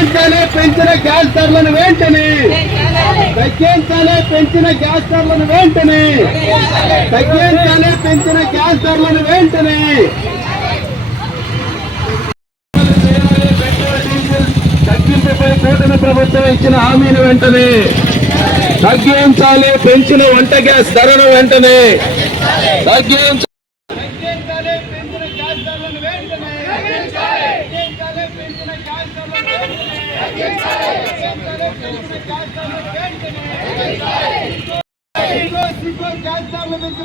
తగ్గించాలి పెంచిన గ్యాస్ ధరలను వెంటనే. తగ్గించాలి పెంచిన గ్యాస్ ధరలను వెంటనే. తగ్గించాలి పెంచిన గ్యాస్ ధరలను వెంటనే. తగ్గింపుపై కూటమి ప్రభుత్వం ఇచ్చిన హామీని వెంటనే. తగ్గించాలి పెంచిన వంట గ్యాస్ ధరను వెంటనే. తగ్గించాలి తగ్గించాలి పెంచిన గ్యాస్ ధరలను వెంటనే తగ్గించాలి పెంచిన గ్యాస్ ధరలను వెంటనే తగ్గించాలి పెంచిన గ్యాస్ ధరలను వెంటనే సిగ్గో సిగ్గో గ్యాస్ ధరల పెంచి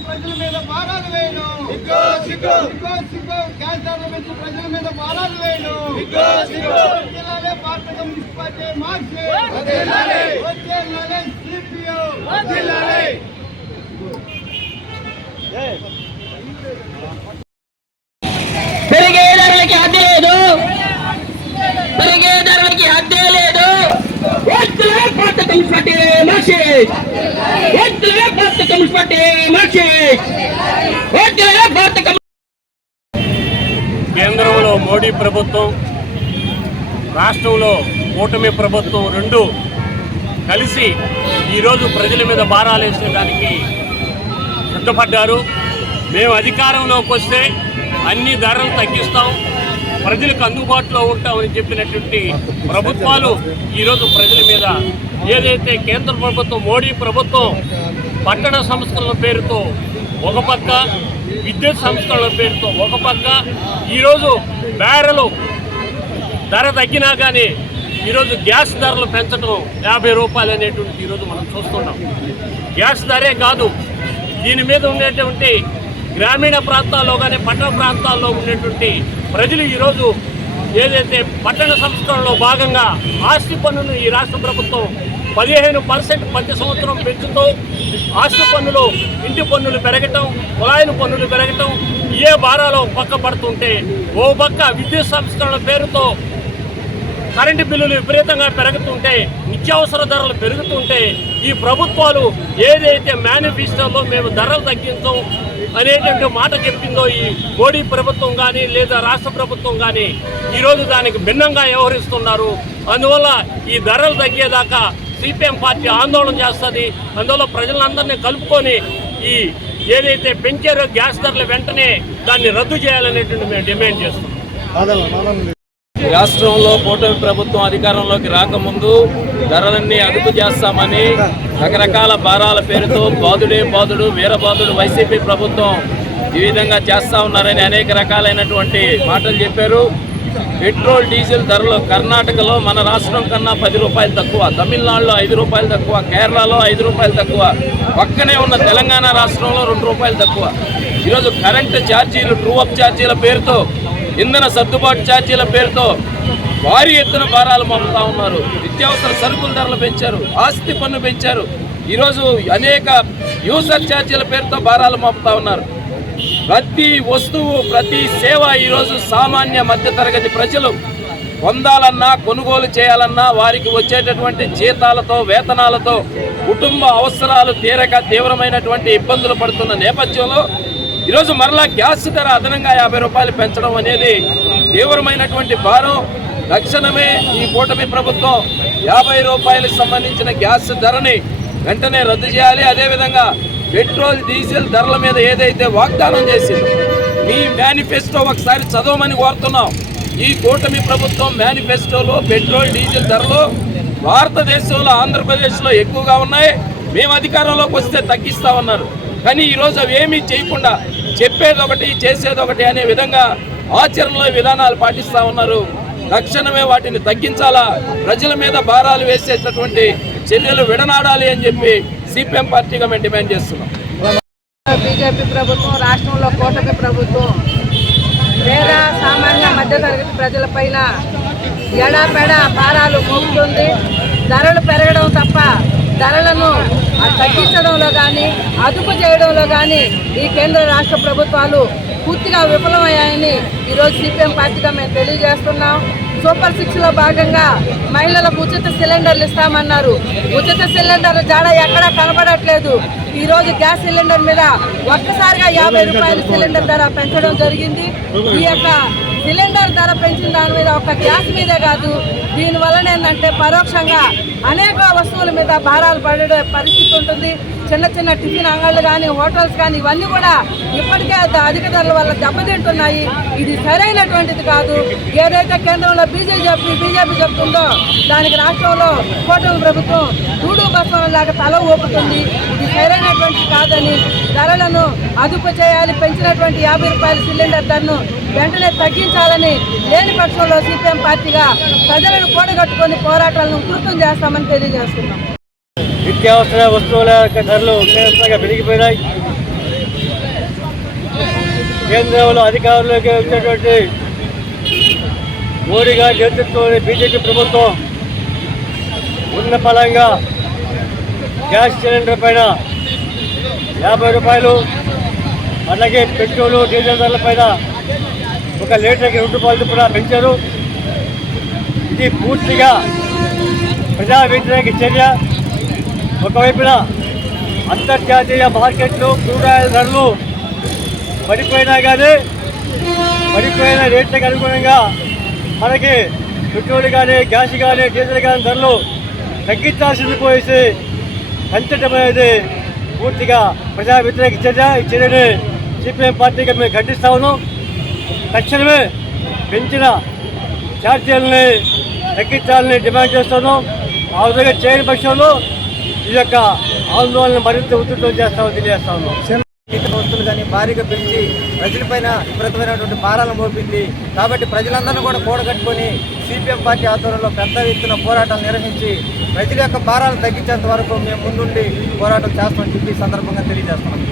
ప్రజల మీద భారాలు వేయను సిగ్గో సిగ్గో సిగ్గో సిగ్గో గ్యాస్ ధరల పెంచి ప్రజల మీద భారాలు వేయను సిగ్గో సిగ్గో జిల్లాలే భారత మున్సిపాలిటీ మార్చి సిపిఓ భారత కమ్యూనిస్ట్ పార్టీ మార్క్సిస్ట్ వద్దులే భారత కమ్యూనిస్ట్ పార్టీ మార్క్సిస్ట్ వద్దులే భారత కమ్యూనిస్ట్ కేంద్రంలో మోడీ ప్రభుత్వం రాష్ట్రంలో కూటమి ప్రభుత్వం రెండు కలిసి ఈరోజు ప్రజల మీద భారాలు వేసేదానికి సిద్ధపడ్డారు. మేము అధికారంలోకి వస్తే అన్ని ధరలు తగ్గిస్తాం. ప్రజలకు అందుబాటులో ఉంటామని చెప్పినటువంటి ప్రభుత్వాలు ఈరోజు ప్రజల మీద ఏదైతే కేంద్ర ప్రభుత్వం మోడీ ప్రభుత్వం పట్టణ సంస్కరణల పేరుతో ఒక పక్క విద్యుత్ సంస్కరణల పేరుతో ఒక పక్క ఈరోజు బ్యారెలు ధర తగ్గినా కానీ ఈరోజు గ్యాస్ ధరలు పెంచడం యాభై రూపాయలు అనేటువంటి ఈరోజు మనం చూస్తున్నాం. గ్యాస్ ధరే కాదు దీని మీద ఉండేటువంటి గ్రామీణ ప్రాంతాల్లో కానీ పట్టణ ప్రాంతాల్లో ఉండేటువంటి ప్రజలు ఈరోజు ఏదైతే పట్టణ సంస్కరణలో భాగంగా ఆస్తి పన్నును ఈ రాష్ట్ర ప్రభుత్వం పదిహేను పర్సెంట్ ప్రతి సంవత్సరం పెంచుతూ ఆస్తి పన్నులు ఇంటి పన్నులు పెరగటం కులాయిన పన్నులు పెరగటం ఏ భారాలు పక్క పడుతుంటే ఓ పక్క విద్యుత్ సంస్కరణల పేరుతో కరెంటు బిల్లులు విపరీతంగా పెరుగుతుంటే నిత్యావసర ధరలు పెరుగుతుంటే ఈ ప్రభుత్వాలు ఏదైతే మేనిఫెస్టోలో మేము ధరలు తగ్గించాం అనేటువంటి మాట చెప్పిందో ఈ మోడీ ప్రభుత్వం కానీ లేదా రాష్ట్ర ప్రభుత్వం కానీ ఈరోజు దానికి భిన్నంగా వ్యవహరిస్తున్నారు. అందువల్ల ఈ ధరలు తగ్గేదాకా సిపిఎం పార్టీ ఆందోళన చేస్తుంది. అందువల్ల ప్రజలందరినీ కలుపుకొని ఈ ఏదైతే పెంచారో గ్యాస్ ధరలు వెంటనే దాన్ని రద్దు చేయాలనేటువంటి మేము డిమాండ్ చేస్తున్నాం. రాష్ట్రంలో కూటమి ప్రభుత్వం అధికారంలోకి రాకముందు ధరలన్నీ అదుపు చేస్తామని రకరకాల భారాల పేరుతో బాధుడే బాధుడు వీరబాదుడు వైసీపీ ప్రభుత్వం ఈ విధంగా చేస్తా ఉన్నారని అనేక రకాలైనటువంటి మాటలు చెప్పారు. పెట్రోల్ డీజిల్ ధరలు కర్ణాటకలో మన రాష్ట్రం కన్నా పది రూపాయలు తక్కువ తమిళనాడులో ఐదు రూపాయలు తక్కువ కేరళలో ఐదు రూపాయలు తక్కువ పక్కనే ఉన్న తెలంగాణ రాష్ట్రంలో రెండు రూపాయలు తక్కువ. ఈరోజు కరెంటు ఛార్జీలు ట్రూ అప్ ఛార్జీల పేరుతో ఇంధన సర్దుబాటు ఛార్జీల పేరుతో భారీ ఎత్తున భారాలు మోపుతా ఉన్నారు. నిత్యావసర సరుకుల ధరలు పెంచారు ఆస్తి పన్ను పెంచారు. ఈరోజు అనేక యూసర్ ఛార్జీల పేరుతో భారాలు మోపుతా ఉన్నారు. ప్రతి వస్తువు ప్రతి సేవ ఈరోజు సామాన్య మధ్యతరగతి ప్రజలు పొందాలన్నా కొనుగోలు చేయాలన్నా వారికి వచ్చేటటువంటి జీతాలతో వేతనాలతో కుటుంబ అవసరాలు తీరక తీవ్రమైనటువంటి ఇబ్బందులు పడుతున్న నేపథ్యంలో ఈరోజు మరలా గ్యాస్ ధర అదనంగా యాభై రూపాయలు పెంచడం అనేది తీవ్రమైనటువంటి భారం. తక్షణమే ఈ కూటమి ప్రభుత్వం యాభై రూపాయలకు సంబంధించిన గ్యాస్ ధరని వెంటనే రద్దు చేయాలి. అదేవిధంగా పెట్రోల్ డీజిల్ ధరల మీద ఏదైతే వాగ్దానం చేసిందో మీ మేనిఫెస్టో ఒకసారి చదవమని కోరుతున్నాం. ఈ కూటమి ప్రభుత్వం మేనిఫెస్టోలో పెట్రోల్ డీజిల్ ధరలు భారతదేశంలో ఆంధ్రప్రదేశ్లో ఎక్కువగా ఉన్నాయి. మేము అధికారంలోకి వస్తే తగ్గిస్తా ఉన్నారు. కానీ ఈరోజు అవి ఏమీ చేయకుండా చెప్పేది ఒకటి చేసేది ఒకటి అనే విధంగా ఆచరణలో విధానాలు పాటిస్తా ఉన్నారు. తక్షణమే వాటిని తగ్గించాలా? ప్రజల మీద భారాలు వేసేటటువంటి చర్యలు విడనాడాలి అని చెప్పి సిపిఎం పార్టీగా మేము డిమాండ్ చేస్తున్నాం. బీజేపీ ప్రభుత్వం రాష్ట్రంలో కూటమి ప్రభుత్వం పేద సామాన్య మధ్యతరగతి ప్రజలపైన ఎడాపెడ భారాలు మోపుతుంది ధరలు పెరగడం తప్ప ధరలను తగ్గించడంలో కానీ అదుపు చేయడంలో కానీ ఈ కేంద్ర రాష్ట్ర ప్రభుత్వాలు పూర్తిగా విఫలమయ్యాయని ఈరోజు సిపిఎం పార్టీగా మేము తెలియజేస్తున్నాం. సూపర్ సిక్స్లో భాగంగా మహిళలకు ఉచిత సిలిండర్లు ఇస్తామన్నారు. ఉచిత సిలిండర్ జాడ ఎక్కడా కనబడట్లేదు. ఈ రోజు గ్యాస్ సిలిండర్ మీద ఒక్కసారిగా యాభై రూపాయల సిలిండర్ ధర పెంచడం జరిగింది. ఈ యొక్క సిలిండర్ ధర పెంచిన దాని మీద ఒక గ్యాస్ మీదే కాదు దీనివలన ఏంటంటే పరోక్షంగా అనేక వస్తువుల మీద భారాలు పడే పరిస్థితి ఉంటుంది. చిన్న చిన్న టిఫిన్ అంగళ్ళు కానీ హోటల్స్ కానీ ఇవన్నీ కూడా ఇప్పటికే అధిక ధరల వల్ల దెబ్బతింటున్నాయి. ఇది సరైనటువంటిది కాదు. ఏదైతే కేంద్రంలో బీజేపీ బీజేపీ చెప్తుందో దానికి రాష్ట్రంలో కూటమి ప్రభుత్వం దూడు బస్వం లాగా తల ఊపుతుంది. ఇది సరైనటువంటిది కాదని ధరలను అదుపు చేయాలి. పెంచినటువంటి యాభై రూపాయల సిలిండర్ ధరను వెంటనే తగ్గించాలని లేని పక్షంలో సిపిఎం పార్టీగా ప్రజలను కూడగట్టుకొని పోరాటాలను ఉధృతం చేస్తామని తెలియజేస్తున్నాం. నిత్యావసర వస్తువుల యొక్క ధరలు తీవ్రంగా పెరిగిపోయినాయి. కేంద్రంలో అధికారంలోకి వచ్చేటువంటి మోడీ గారి నేతృత్వంలోని బీజేపీ ప్రభుత్వం ఉన్న ఫలంగా గ్యాస్ సిలిండర్ పైన యాభై రూపాయలు అలాగే పెట్రోలు డీజిల్ ధరల పైన ఒక లీటర్కి రెండు రూపాయలు కూడా పెంచారు. ఇది పూర్తిగా ప్రజా వ్యతిరేక చర్య. ఒకవైపున అంతర్జాతీయ మార్కెట్లు కూరగాయల ధరలు పడిపోయినా కానీ పడిపోయిన రేట్లకు అనుగుణంగా మనకి పెట్రోల్ కానీ గ్యాస్ కానీ డీజిల్ కానీ ధరలు తగ్గించాల్సింది పోయేసి పెంచడం అనేది పూర్తిగా ప్రజా వ్యతిరేక చర్య ఈ చర్యని సిపిఎం పార్టీగా మేము ఖండిస్తా ఉన్నాం. తక్షణమే పెంచిన ఛార్జీలని తగ్గించాలని డిమాండ్ చేస్తున్నాం. ఆ విధంగా చేయని పక్షంలో ఈ యొక్క ఆందోళన మరింత ఉధృతం చేస్తామని తెలియజేస్తా ఉన్నాం వస్తువులు కానీ భారీగా పెంచి ప్రజలపైన విపరీతమైనటువంటి భారాలను మోపింది. కాబట్టి ప్రజలందరినీ కూడా కూడగట్టుకొని సిపిఎం పార్టీ ఆధ్వర్యంలో పెద్ద ఎత్తున పోరాటాలు నిర్వహించి ప్రజల యొక్క భారాలు తగ్గించేంత వరకు మేము ముందుండి పోరాటం చేస్తామని చెప్పి సందర్భంగా తెలియజేస్తున్నాం.